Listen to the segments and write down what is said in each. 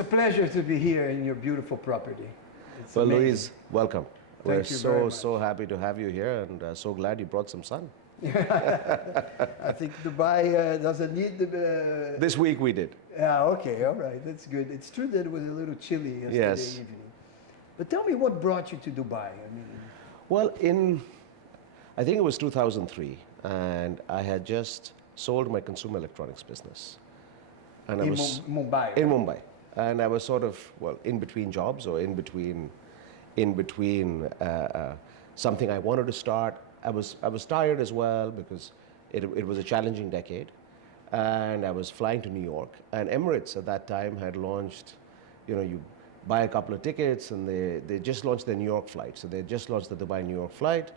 a pleasure to be here in your beautiful property. It's well, amazing. Luis, welcome. We're Thank you very much. so happy to have you here, and so glad you brought some sun. I think Dubai doesn't need the... This week we did. Yeah, okay, all right, that's good. It's true that it was a little chilly yesterday Yes. evening. But tell me what brought you to Dubai? I mean, Well, I think it was 2003, and I had just sold my consumer electronics business. And in Mumbai. in Mumbai. And I was sort of, well, in between jobs, or in between something I wanted to start. I was tired as well, because it was a challenging decade. And I was flying to New York. And Emirates at that time had launched, you buy a couple of tickets, and they just launched their New York flight. So they just launched the Dubai-New York flight.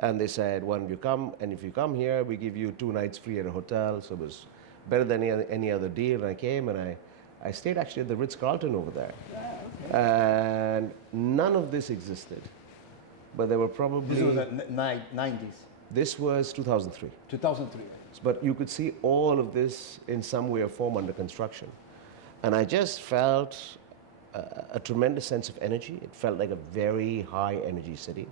And they said, when you come, and if you come here, we give you 2 nights free at a hotel. So it was better than any other deal. And I came, and I stayed actually at the Ritz-Carlton over there. Okay. And none of this existed. But there were probably... This was the 90s. This was 2003. 2003. But you could see all of this in some way or form under construction. And I just felt a tremendous sense of energy. It felt like a very high energy city.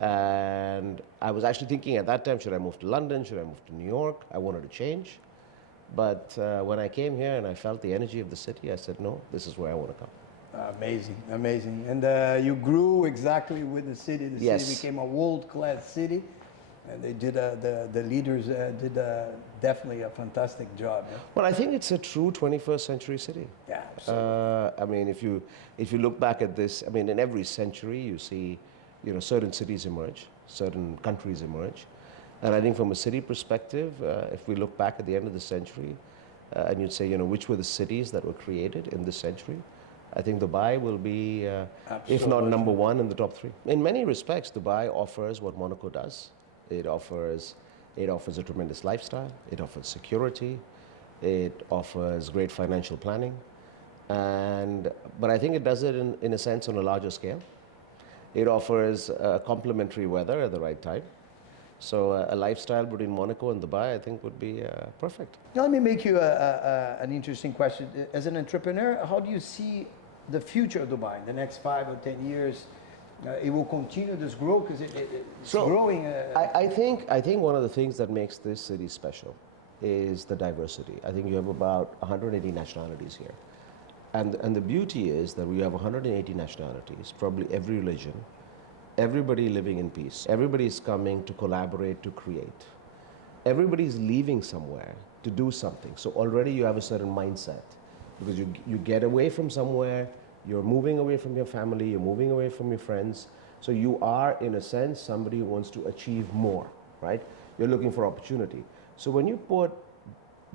And I was actually thinking at that time, should I move to London? Should I move to New York? I wanted to change. But when I came here and I felt the energy of the city, I said, no, this is where I want to come. Amazing, amazing. And you grew exactly with the city. The Yes. city became a world-class city. And they did, the leaders did definitely a fantastic job. Yeah? Well, I think it's a true 21st century city. Yeah, absolutely. I mean, if you look back at this, I mean, in every century you see, certain cities emerge, certain countries emerge. And I think from a city perspective, if we look back at the end of the century, and you'd say, which were the cities that were created in this century, I think Dubai will be, if not number 1 in the top 3. In many respects, Dubai offers what Monaco does. It offers a tremendous lifestyle. It offers security. It offers great financial planning. But I think it does it in a sense on a larger scale. It offers complementary weather at the right time. So a lifestyle between Monaco and Dubai, I think, would be perfect. Now, let me make you an interesting question. As an entrepreneur, how do you see the future of Dubai in the next 5 or 10 years? It will continue this growth because it's growing. I think one of the things that makes this city special is the diversity. I think you have about 180 nationalities here. And the beauty is that we have 180 nationalities, probably every religion, everybody living in peace. Everybody's coming to collaborate, to create. Everybody's leaving somewhere to do something. So already you have a certain mindset, because you get away from somewhere, you're moving away from your family, you're moving away from your friends. So you are, in a sense, somebody who wants to achieve more, right? You're looking for opportunity. So when you put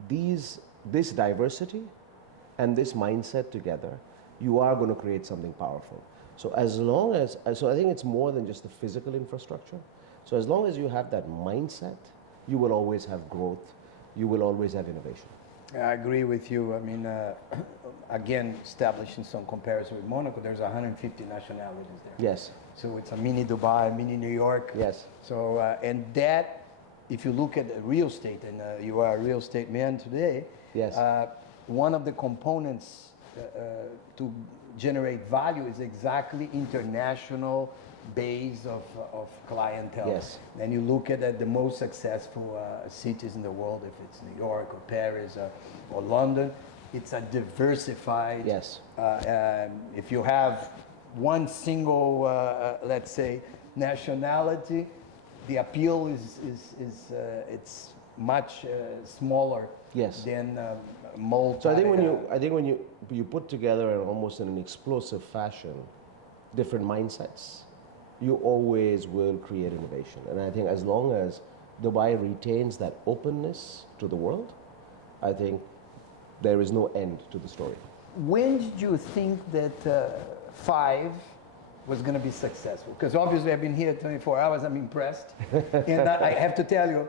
this diversity and this mindset together, you are going to create something powerful. So so I think it's more than just the physical infrastructure. So as long as you have that mindset, you will always have growth. You will always have innovation. I agree with you. I mean, again, establishing some comparison with Monaco, there's 150 nationalities there. Yes. So it's a mini Dubai, mini New York. Yes. So, and that, if you look at real estate, and you are a real estate man today, Yes. One of the components to generate value is exactly international base of clientele. Yes. And you look at the most successful cities in the world, if it's New York or Paris or London, it's a diversified. Yes. If you have one single, let's say, nationality, the appeal is it's much smaller. Yes. Than multi. So I think when you put together almost in an explosive fashion different mindsets, you always will create innovation. And I think as long as Dubai retains that openness to the world, I think there is no end to the story. When did you think that 5 was going to be successful? Because obviously I've been here 24 hours, I'm impressed. And I have to tell you,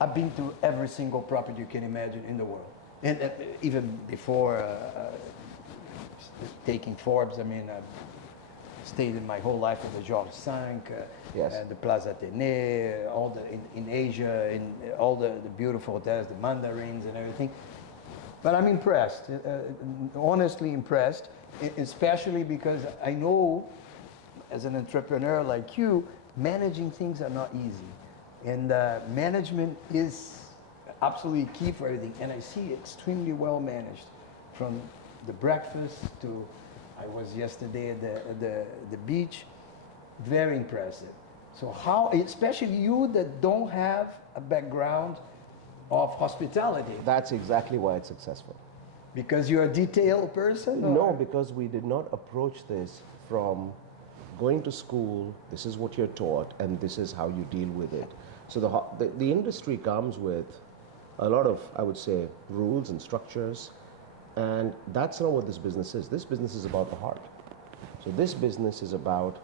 I've been to every single property you can imagine in the world. And even before taking Forbes, I mean, I've stayed in my whole life at the Georges V, Yes. the Plaza Athénée, all in Asia, in all the beautiful hotels, the Mandarins and everything. But I'm impressed, honestly impressed, especially because I know as an entrepreneur like you, managing things are not easy. And management is absolutely key for everything. And I see extremely well managed, from the breakfast to, I was yesterday at the beach, very impressive. So how, especially you that don't have a background of hospitality. That's exactly why it's successful. Because you're a detailed person? Or? No, because we did not approach this from going to school, this is what you're taught, and this is how you deal with it. So the industry comes with a lot of, I would say, rules and structures, and that's not what this business is. This business is about the heart. So this business is about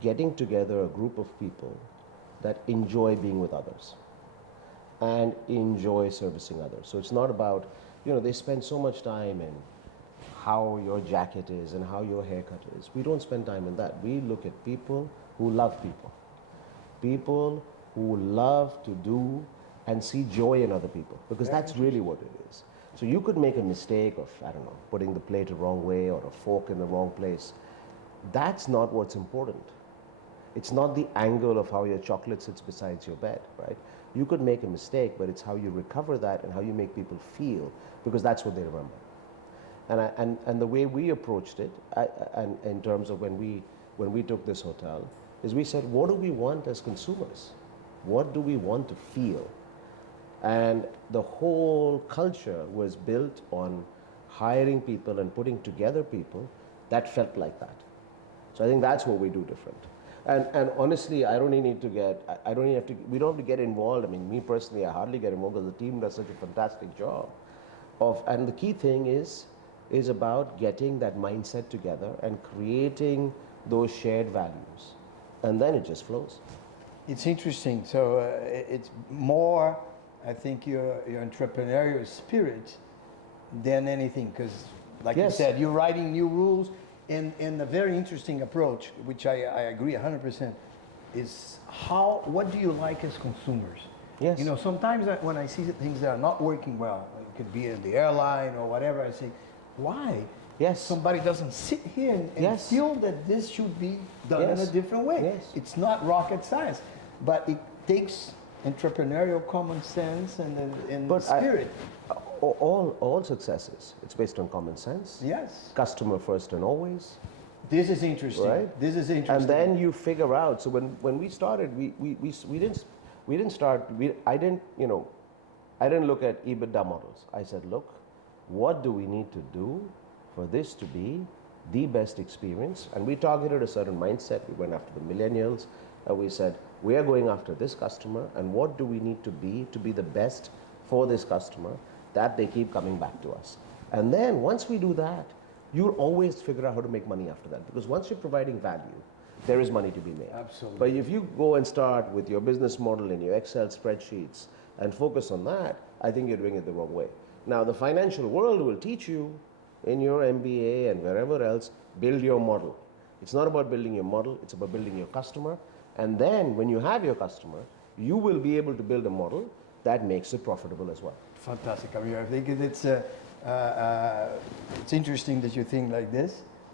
getting together a group of people that enjoy being with others and enjoy servicing others. So it's not about, they spend so much time in how your jacket is and how your haircut is. We don't spend time in that. We look at people who love people. People who love to do and see joy in other people, because that's really what it is. So you could make a mistake of, I don't know, putting the plate the wrong way or a fork in the wrong place. That's not what's important. It's not the angle of how your chocolate sits beside your bed, right? You could make a mistake, but it's how you recover that and how you make people feel, because that's what they remember. And the way we approached it, and in terms of when we took this hotel, is we said, what do we want as consumers? What do we want to feel? And the whole culture was built on hiring people and putting together people that felt like that. So I think that's what we do different. And honestly, I don't even have to, we don't have to get involved. I mean, me personally, I hardly get involved because the team does such a fantastic job. And the key thing is about getting that mindset together and creating those shared values. And then it just flows. It's interesting. So it's more, I think, your entrepreneurial spirit than anything. Because like you said, you're writing new rules. And a very interesting approach, which I agree 100%, is what do you like as consumers? Yes. Sometimes when I see things that are not working well, it could be in the airline or whatever, I say, why? Yes. Somebody doesn't sit here and feel that this should be done in a different way. Yes. It's not rocket science, but it takes entrepreneurial common sense and spirit. All successes, it's based on common sense. Yes. Customer first and always. This is interesting. Right? This is interesting. And then you figure out. So when we started, we didn't start. I didn't look at EBITDA models. I said, look, what do we need to do for this to be the best experience? And we targeted a certain mindset. We went after the millennials. We said, we are going after this customer, and what do we need to be the best for this customer, that they keep coming back to us. And then once we do that, you'll always figure out how to make money after that, because once you're providing value, there is money to be made. Absolutely. But if you go and start with your business model in your Excel spreadsheets and focus on that, I think you're doing it the wrong way. Now, the financial world will teach you in your MBA and wherever else, build your model. It's not about building your model, it's about building your customer. And then when you have your customer, you will be able to build a model that makes it profitable as well. Fantastic, Kabir. I think it's interesting that you think like this.